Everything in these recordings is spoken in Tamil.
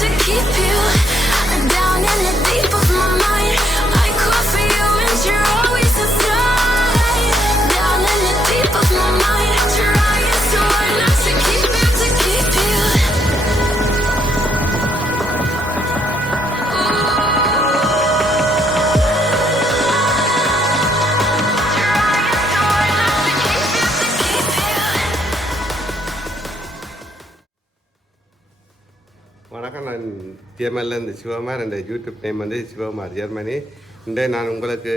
to keep you down in the deep of my mind. I call for you and you're always inside. Down in the deep of my mind, trying so hard not to keep you, to keep you. வணக்கம், நான் ஜெர்மனிலேருந்து சிவகுமார். இந்த யூடியூப் நேம் வந்து சிவகுமார் ஜெர்மனி. இன்றைய நான் உங்களுக்கு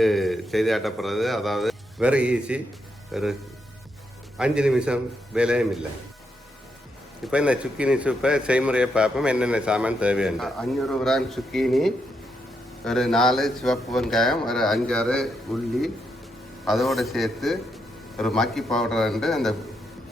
செய்தி காட்டப்படுறது, அதாவது வெரி ஈஸி, ஒரு 5 நிமிஷம் வேலையும் இல்லை. இப்போ இந்த சுக்கினி சூப்பை செய்முறையை பார்ப்போம். என்னென்ன சாமான் தேவையான 500 கிராம் சுக்கினி, ஒரு 4 சிவப்பு வெங்காயம், ஒரு 5-6 உள்ளி, அதோடு சேர்த்து ஒரு மக்கி பவுடர் வந்து அந்த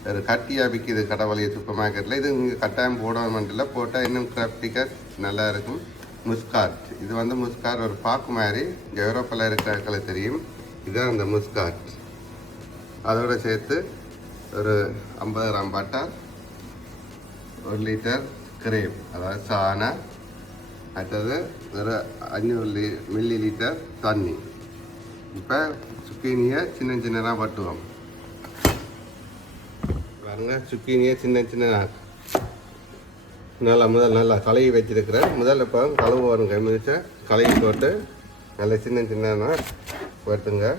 ஒரு கட்டியாக விற்கிது கடவுளைய சூப்பர் மார்க்கெட்டில். இது இங்கே கட்டாயம் போடணும்ல, போட்டால் இன்னும் கிராப்டிக்காக நல்லா இருக்கும். முஸ்காட், இது வந்து முஸ்காட் ஒரு பாக்கு மாதிரி, இங்கே யூரோப்பில் இருக்கிறவங்களுக்கு தெரியும். இதுதான் அந்த முஸ்காட். அதோடு சேர்த்து ஒரு 50 கிராம் பட்டர், 1 லிட்டர் கிரேம், அதாவது சாணா, அடுத்தது ஒரு 500 மில்லி லிட்டர் தண்ணி. இப்போ சுக்கினியை சின்ன சின்னதாக வட்டுவோம். பாருங்க, சுக்கினியை சின்ன சின்ன நல்லா கழுவி வச்சிருக்கிறேன். முதல்ல இப்போ கழுவு கைமிதிச்சா கழுவி போட்டு நல்லா சின்ன சின்ன வெட்டுங்க.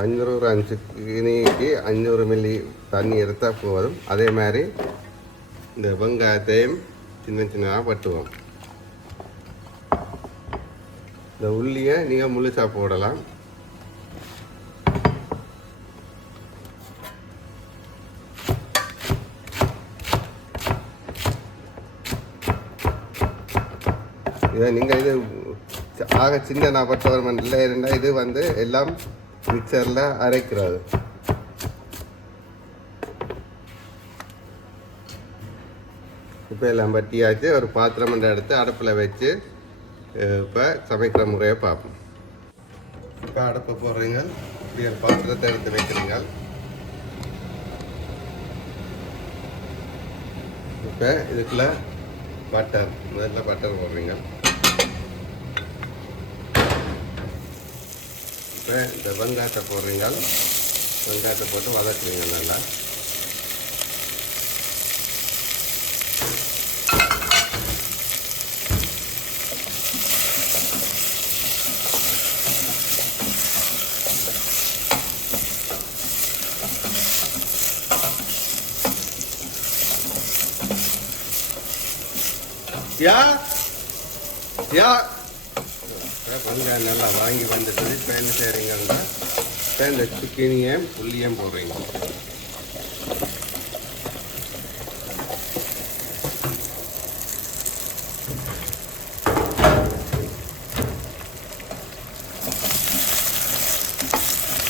அஞ்சூறு கிராம் சுக்கினிக்கு 500 மில்லி தண்ணி எடுத்தால் போதும். அதே மாதிரி இந்த வெங்காயத்தையும் சின்ன சின்னதாக வெட்டுவோம். இந்த உள்ளியை நீங்கள் முழுசாக போடலாம். இதை நீங்கள் இது ஆக சின்ன நான் பட்டவர் இல்லை இருந்தால் இது வந்து எல்லாம் மிக்சரில் அரைக்கிறது. இப்போ எல்லாம் பட்டியாச்சு. ஒரு பாத்திரம் எடுத்து அடுப்பில் வச்சு இப்போ சமைக்கிற முறையை பார்ப்போம். இப்போ அடுப்பை போடுறீங்க, இப்படி ஒரு பாத்திரத்தை எடுத்து வைக்கிறீங்க. இப்போ இதுக்குள்ள பட்டர், முதல்ல பட்டர் போடுறீங்க. இப்போ இந்த வெங்காயத்தை போடுறீங்க. வெங்காயத்தை போட்டு வதக்குறீங்க நல்லா. வெங்காயம் நல்லா வாங்கி வந்துட்டு இப்போ என்ன செய்கிறீங்கன்னா, இப்போ இந்த சுக்கினியும் புள்ளியும் போடுறீங்க.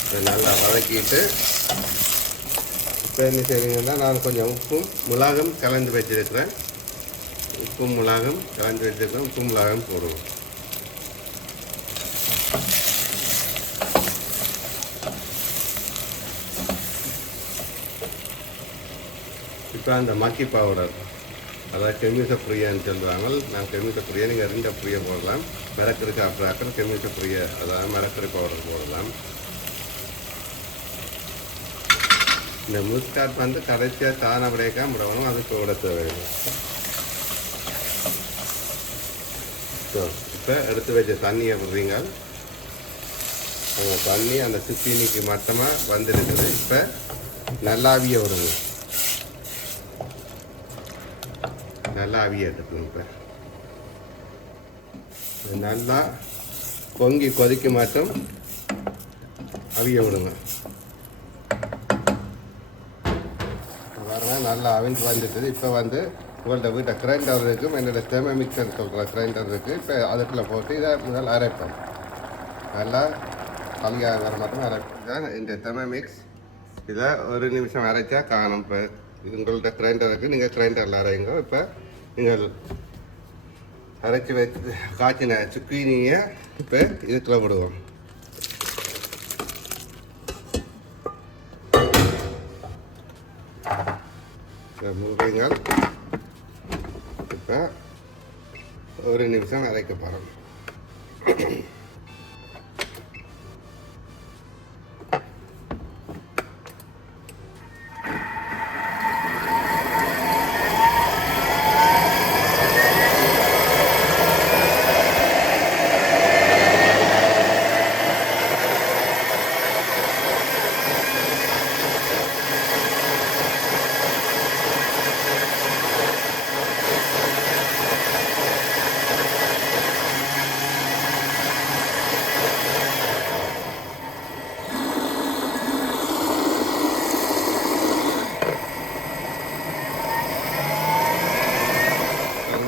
இதை நல்லா வதக்கிட்டு இப்போ என்ன செய்கிறீங்கன்னா, நான் கொஞ்சம் உப்பும் மிளகும் கலந்து வச்சிருக்கிறேன். உப்பும் மிளகும் கலந்து வச்சிருக்கிறேன். உப்பு மிளகும் போடுவோம். இப்போ அந்த மக்கி பவுடர், அதாவது கெமிச புரியான்னு சொல்லுவாங்க. நான் கெமிச புரியா, நீங்கள் 2 புரியை போடலாம். மிளகருக்கு அப்புறம் கெமிச புரிய, அதாவது மிளகரி பவுடர் போடலாம். இந்த முஸ்காட் வந்து கடைசியாக தான விடைக்காம விடணும், அது போட தேவையில்லை. ஸோ இப்போ எடுத்து வச்ச தண்ணியை விடுறீங்க. அந்த தண்ணி அந்த சுக்கினிக்கு மட்டமாக வந்துருக்குது. இப்போ நல்லா அவிய விடுங்க. நல்லா அவிய எடுத்துக்கணும். இப்போ நல்லா பொங்கி கொதிக்க மட்டும் அவிய விடுங்க. பாருங்கள், நல்லா அவிஞ்சு வந்துட்டுது. இப்போ வந்து உங்கள்கிட்ட வீட்டை கிரைண்டர் இருக்கும், என்னோடய தெமை மிக்சர் சொல்கிற கிரைண்டர் இருக்குது. இப்போ அதுக்குள்ளே போட்டு இதை முதல் அரைப்பேன். நல்லா கலியாக வர மட்டும் அரைப்பேன். இந்த தெமை மிக்ஸ் இதை 1 நிமிஷம் அரைச்சா காணும். இப்போ இது உங்கள்கிட்ட கிரைண்டர் இருக்குது, நீங்கள் கிரைண்டரில் அரைங்க. இப்போ நீங்கள் அரைச்சி வச்சு காய்ச்சின சுக்கீனியை இப்போ இதுக்குள்ள விடுவோம். முருங்கைங்கள் இப்போ ஒரு நிமிஷம் அரைக்க போகிறோம்.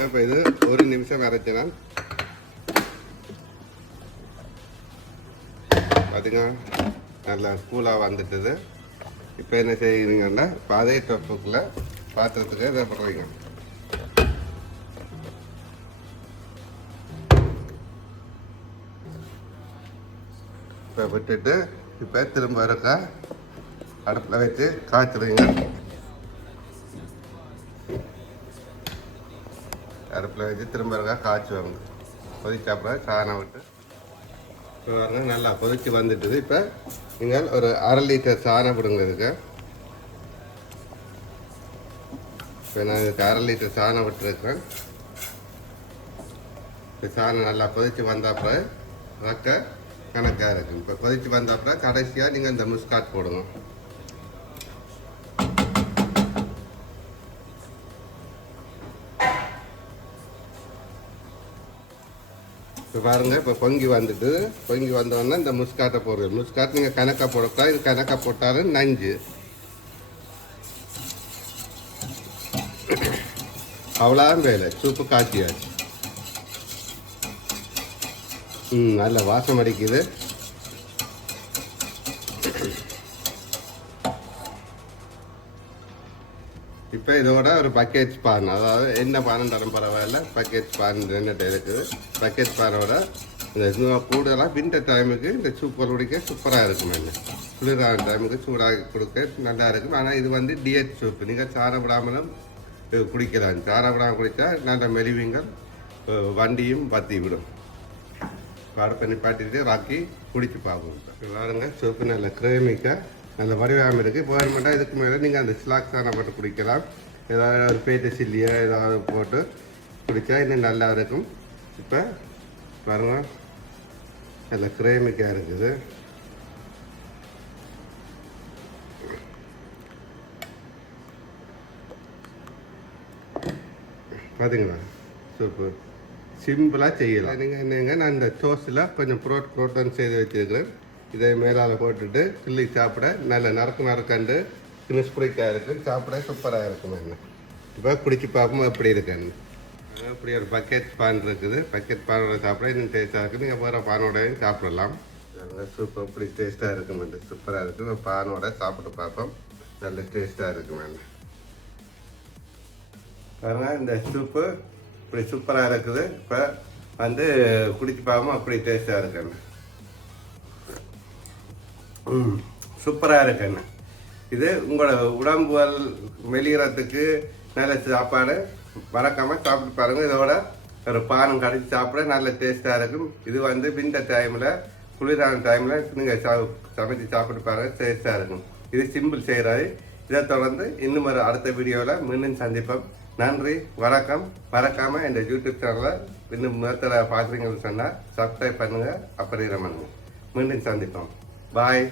இப்போ இது ஒரு நிமிஷம் அரைச்சினா பார்த்திங்க நல்லா கூலாக வந்துட்டுது. இப்போ என்ன செய்யுங்கன்னா இப்போ அதே டப்புக்குள்ளே பாத்திரத்துக்கு இதை போடுறீங்க. இப்போ விட்டுட்டு இப்போ திரும்ப இருக்கா அடுப்பில் வச்சு காய்ச்சிடுங்க. அடுப்பில் வச்சு திரும்ப இருக்கா காய்ச்சுவாங்க. கொதிச்சாப்புல சாணம் விட்டு இப்போ பாருங்க நல்லா கொதிச்சு வந்துட்டுது. இப்போ நீங்கள் ஒரு 1/2 லிட்டர் சாணம் விடுங்க இதுக்கு. இப்போ நான் இதுக்கு 1/2 லிட்டர் சாணம் விட்டுருக்கேன். இப்போ சாணம் நல்லா கொதிச்சு வந்தாப்புல வைக்க கணக்காக இருக்குது. இப்போ கொதிச்சு வந்தாப்புல கடைசியாக நீங்கள் இந்த முஸ்காட் போடுங்க. இப்போ பாருங்கள் இப்போ பொங்கி வந்துட்டு பொங்கி வந்தோடனே இந்த முஸ்காட்டை போடுறது. முஸ்காட் நீங்கள் கணக்காக போடக்கூடாது. இது கணக்காக போட்டாலும் நஞ்சு. அவ்வளோதான் வேலை. சூப்பு காய்ச்சியாச்சு. நல்ல வாசம் அடிக்குது. இப்போ இதோட ஒரு பக்கெட் பான், அதாவது என்ன பானுன்றாலும் பரவாயில்ல, பக்கெட் பான் ரெண்டு இருக்குது. பக்கெட் பானோட இந்த கூடுதலாக வின்டர் டைமுக்கு இந்த சூப்பர் குடிக்க சூப்பராக இருக்கும். என்ன குளிரான டைமுக்கு சூடாக கொடுக்க நல்லா இருக்கும். ஆனால் இது வந்து டிஎட் சூப்பு. நீங்கள் சாரம் விடாமலும் குடிக்கலாம். சாரம் விடாமல் குடித்தா நல்ல மெலிவிங்கள் வண்டியும் பற்றி விடும். அடுப்பை நிப்பாட்டிட்டு ராக்கி குடிச்சு பார்க்கணும். பாருங்க சூப்பு நல்ல கிரேமிக்காக நல்ல வடிவாமல் இருக்குது. கவர்மெண்ட்டாக இதுக்கு மேலே நீங்கள் அந்த ஸ்லாக்ஸான போட்டு குடிக்கலாம். ஏதாவது ஒரு பேட்டை சில்லியோ ஏதாவது போட்டு குடித்தா இன்னும் நல்லா இருக்கும். இப்போ பாருங்க நல்ல கிரேமிக்காக இருக்குது. பார்த்தீங்களா சூப்பு சிம்பிளாக செய்யலாம். நீங்கள் என்னங்க நான் இந்த டோஸ்ட்டில் கொஞ்சம் புரோட்டன் செய்து வச்சுருக்கிறேன். இதை மேலால் போட்டுட்டு கிள்ளி சாப்பிட நல்ல நறுக்கண்டு கிறிஸ்பிரிக்காக இருக்குது. சாப்பிட சூப்பராக இருக்கும். என்ன இப்போ குடிச்சு பார்ப்போம் எப்படி இருக்குன்னு. இப்படி ஒரு பக்கெட் பான் இருக்குது. பக்கெட் பானோட சாப்பிட இன்னும் டேஸ்ட்டாக இருக்குது. நீங்கள் வேறு பானோடையும் சாப்பிடலாம். சூப்பர் இப்படி டேஸ்ட்டாக இருக்கும். சூப்பராக இருக்குது. பானோட சாப்பிட்டு பார்ப்போம். நல்ல டேஸ்ட்டாக இருக்கும். பாருங்க இந்த சூப்பு இப்படி சூப்பராக இருக்குது. இப்போ வந்து குடிச்சு பார்ப்போம் அப்படி டேஸ்ட்டாக இருக்குன்னு. சூப்பராக இருக்குன்னு. இது உங்களோட உடம்புகள் மெலிகிறதுக்கு நல்ல சாப்பாடு மறக்காமல் சாப்பிட்டு பாருங்கள். இதோட ஒரு பானம் கடிச்சு சாப்பிட நல்ல டேஸ்ட்டாக இருக்கும். இது வந்து வின்டர் டைமில் குளிரான டைமில் நீங்கள் சமைச்சு சாப்பிட்டு பாருங்கள், டேஸ்ட்டாக இருக்கும். இது சிம்பிள் செய்கிறாரு. இதை தொடர்ந்து இன்னும் ஒரு அடுத்த வீடியோவில் மீண்டும் சந்திப்போம். நன்றி, வணக்கம். மறக்காமல் இந்த யூடியூப் சேனலை இன்னும் முதல்ல பார்க்குறீங்கன்னு சொன்னால் சப்ஸ்கிரைப் பண்ணுங்கள், அப்புறம் பண்ணுங்கள். மீண்டும் சந்திப்போம். பாய்.